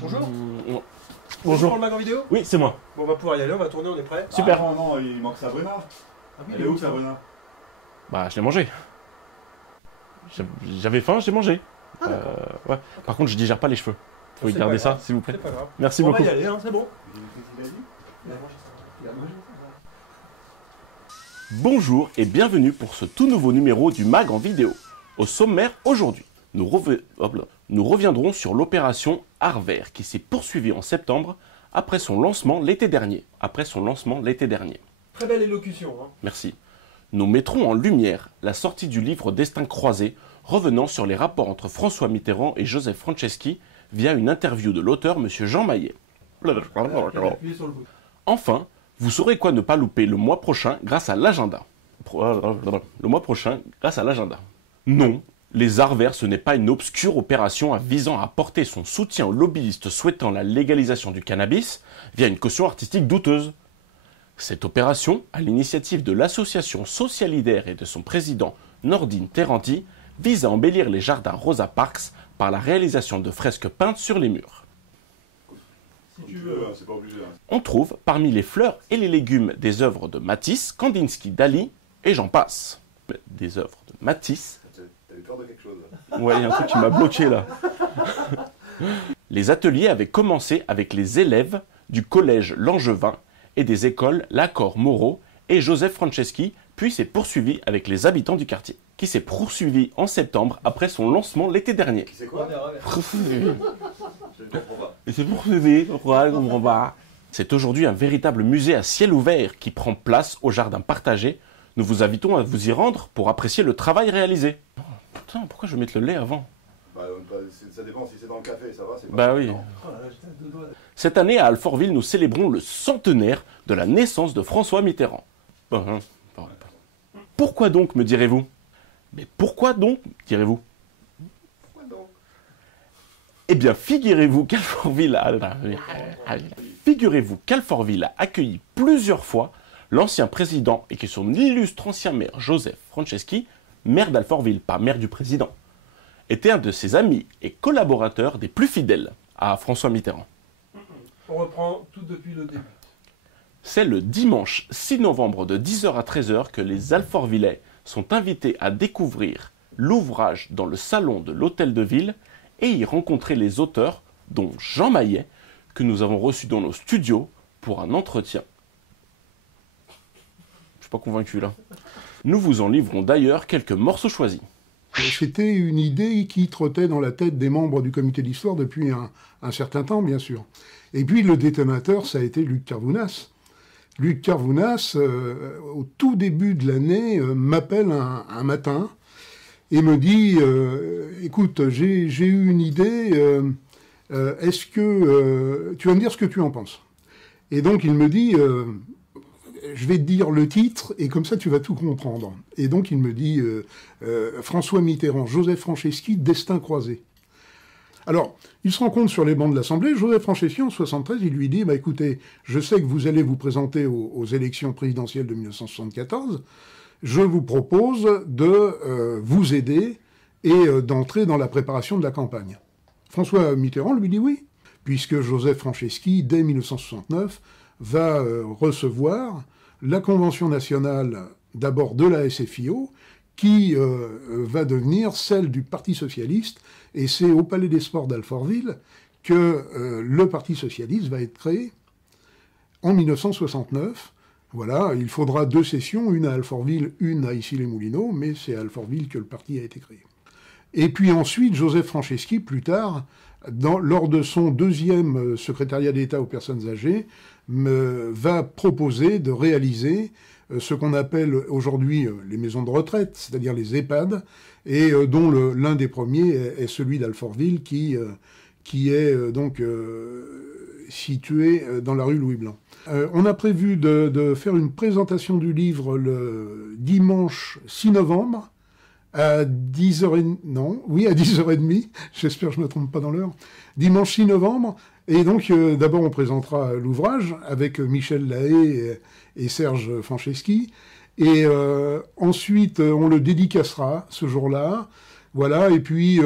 Bonjour. Bonjour. Bonjour. Pour le mag en vidéo? Oui, c'est moi. Bon, on va pouvoir y aller, on va tourner, on est prêt. Super. Ah, non, il manque Sabrina. Ah oui, Elle est où Sabrina? Bah, je l'ai mangé. J'avais faim, j'ai mangé. Ouais. Par contre, je digère pas les cheveux. Vous pouvez garder ça, s'il vous plaît. C'est pas grave. Merci On beaucoup. va y aller, hein, c'est bon. Bonjour et bienvenue pour ce tout nouveau numéro du mag en vidéo. Au sommaire aujourd'hui, nous reviendrons sur l'opération Harver qui s'est poursuivie en septembre après son lancement l'été dernier. Très belle élocution. Hein. Merci. Nous mettrons en lumière la sortie du livre Destin croisé, revenant sur les rapports entre François Mitterrand et Joseph Franceschi via une interview de l'auteur M. Jean Maillet. Appuyez sur le bouton. Enfin, vous saurez quoi ne pas louper le mois prochain grâce à l'agenda. Non, les Harver, ce n'est pas une obscure opération visant à apporter son soutien aux lobbyistes souhaitant la légalisation du cannabis via une caution artistique douteuse. Cette opération, à l'initiative de l'association Socialidaire et de son président Nordine Terranti, vise à embellir les jardins Rosa Parks par la réalisation de fresques peintes sur les murs. Si tu veux, c'est pas obligé. Hein. On trouve parmi les fleurs et les légumes des œuvres de Matisse, Kandinsky, Dali et j'en passe. Des œuvres de Matisse. T'avais peur de quelque chose là. Ouais, il y a un truc qui m'a bloqué là. Les ateliers avaient commencé avec les élèves du collège Langevin et des écoles Lacor Moreau et Joseph Franceschi, puis s'est poursuivi avec les habitants du quartier, qui s'est poursuivi en septembre après son lancement l'été dernier. Qui c'est quoi? Poursuivi. Je ne comprends pas. Et c'est poursuivi, pourquoi je comprends pas. C'est aujourd'hui un véritable musée à ciel ouvert qui prend place au jardin partagé. Nous vous invitons à vous y rendre pour apprécier le travail réalisé. Oh, putain, pourquoi je vais mettre le lait avant? Ça dépend si c'est dans le café, ça va? Bah oui. Oh là là, j'étais à deux doigts. Cette année, à Alfortville, nous célébrons le centenaire de la naissance de François Mitterrand. Pourquoi donc, me direz-vous? Mais pourquoi donc, direz-vous? Pourquoi donc? Eh bien, figurez-vous qu'Alfortville a accueilli plusieurs fois l'ancien président et que son illustre ancien maire, Joseph Franceschi, maire d'Alfortville, pas maire du président, était un de ses amis et collaborateurs des plus fidèles à François Mitterrand. On reprend tout depuis le début. C'est le dimanche 6 novembre de 10h à 13h que les Alfortvillais sont invités à découvrir l'ouvrage dans le salon de l'Hôtel de Ville et y rencontrer les auteurs, dont Jean Maillet, que nous avons reçu dans nos studios pour un entretien. Je suis pas convaincu là. Nous vous en livrons d'ailleurs quelques morceaux choisis. C'était une idée qui trottait dans la tête des membres du comité d'histoire depuis un certain temps, bien sûr. Et puis le détonateur, ça a été Luc Carvounas. Luc Carvounas, au tout début de l'année, m'appelle un matin et me dit écoute, j'ai eu une idée, est-ce que tu vas me dire ce que tu en penses? Et donc il me dit je vais te dire le titre et comme ça tu vas tout comprendre. Et donc il me dit François Mitterrand, Joseph Franceschi, Destin croisé. Alors, il se rend compte sur les bancs de l'Assemblée, Joseph Franceschi, en 73, il lui dit « écoutez, je sais que vous allez vous présenter aux élections présidentielles de 1974, je vous propose de vous aider et d'entrer dans la préparation de la campagne. » François Mitterrand lui dit oui, puisque Joseph Franceschi, dès 1969, va recevoir la Convention nationale, d'abord de la SFIO, qui va devenir celle du Parti socialiste, et c'est au Palais des Sports d'Alfortville que le Parti socialiste va être créé en 1969. Voilà, il faudra 2 sessions, une à Alfortville, une à Issy-les-Moulineaux, mais c'est à Alfortville que le parti a été créé. Et puis ensuite, Joseph Franceschi, plus tard, lors de son 2e secrétariat d'État aux personnes âgées, va proposer de réaliser ce qu'on appelle aujourd'hui les maisons de retraite, c'est-à-dire les EHPAD, et dont l'un des premiers est celui d'Alfortville, qui est donc situé dans la rue Louis Blanc. On a prévu de faire une présentation du livre le dimanche 6 novembre, à 10h30, à 10h30, j'espère que je ne me trompe pas dans l'heure, dimanche 6 novembre, et donc d'abord on présentera l'ouvrage avec Michel Lahaye et Serge Franceschi, et ensuite on le dédicacera ce jour-là, voilà, et puis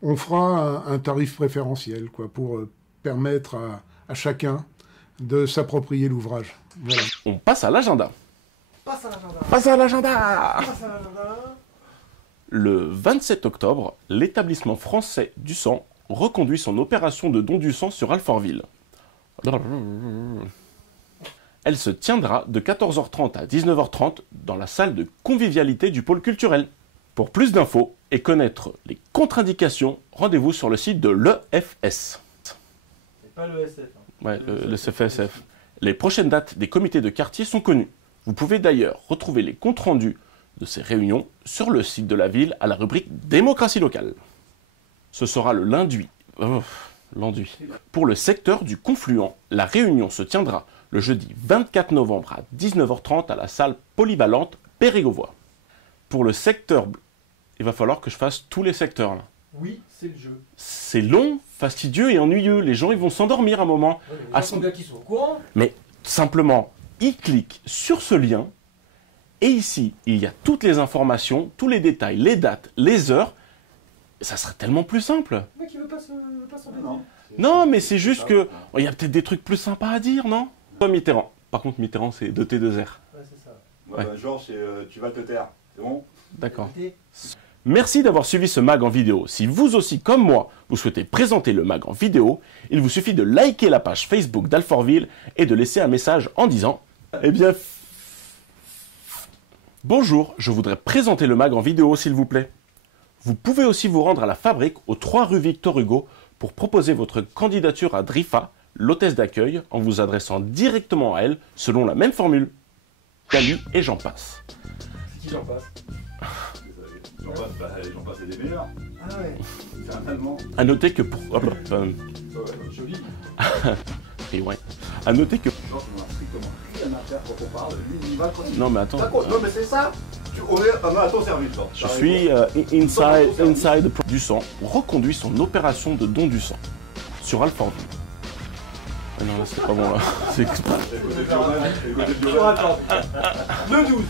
on fera un tarif préférentiel, quoi, pour permettre à chacun de s'approprier l'ouvrage. Voilà. On passe à l'agenda. Passe à l'agenda. Passe à l'agenda. Passe à l'agenda. Le 27 octobre, l'établissement français du sang reconduit son opération de don du sang sur Alfortville. Elle se tiendra de 14h30 à 19h30 dans la salle de convivialité du pôle culturel. Pour plus d'infos et connaître les contre-indications, rendez-vous sur le site de l'EFS. C'est pas le SF. Hein. Ouais, le CFSF. Les prochaines dates des comités de quartier sont connues. Vous pouvez d'ailleurs retrouver les comptes rendus de ces réunions sur le site de la ville à la rubrique Démocratie locale. Ce sera le lundi. Pour le secteur du Confluent, la réunion se tiendra le jeudi 24 novembre à 19h30 à la salle polyvalente Périguevois. Pour le secteur... Il va falloir que je fasse tous les secteurs là. Oui, c'est le jeu. C'est long, fastidieux et ennuyeux. Les gens ils vont s'endormir à un moment. Ouais, mais les gens sont qui sont au courant. Mais simplement, ils cliquent sur ce lien et ici, il y a toutes les informations, tous les détails, les dates, les heures. Ça serait tellement plus simple. Le mec, il veut pas s'embêter. Non, mais c'est juste que il y a peut-être des trucs plus sympas à dire, non? Pas Mitterrand. Par contre, Mitterrand, c'est 2T2R. Ouais, c'est ça. Ouais. Georges, tu vas te taire. C'est bon? D'accord. Merci d'avoir suivi ce mag en vidéo. Si vous aussi, comme moi, vous souhaitez présenter le mag en vidéo, il vous suffit de liker la page Facebook d'Alfortville et de laisser un message en disant « Eh bien, bonjour, je voudrais présenter le mag en vidéo, s'il vous plaît. » Vous pouvez aussi vous rendre à la fabrique aux 3 rue Victor Hugo pour proposer votre candidature à Drifa, l'hôtesse d'accueil, en vous adressant directement à elle selon la même formule. Salut et j'en passe. C'est qui j'en passe? J'en passe, c'est des meilleurs. Ah ouais. C'est un Allemand. À noter que pour... Joli. Et ouais. À noter que... Georges, on a strictement rien à faire quand on parle. Lui, il va quand il... Non mais attends. Non, mais c'est ça. On est à ton service, Georges. Je suis inside du sang reconduit son opération de don du sang sur Alfortville. Ah non là c'est pas bon là. C'est exprès. Écoutez le journal. Sur Attends. Le 12.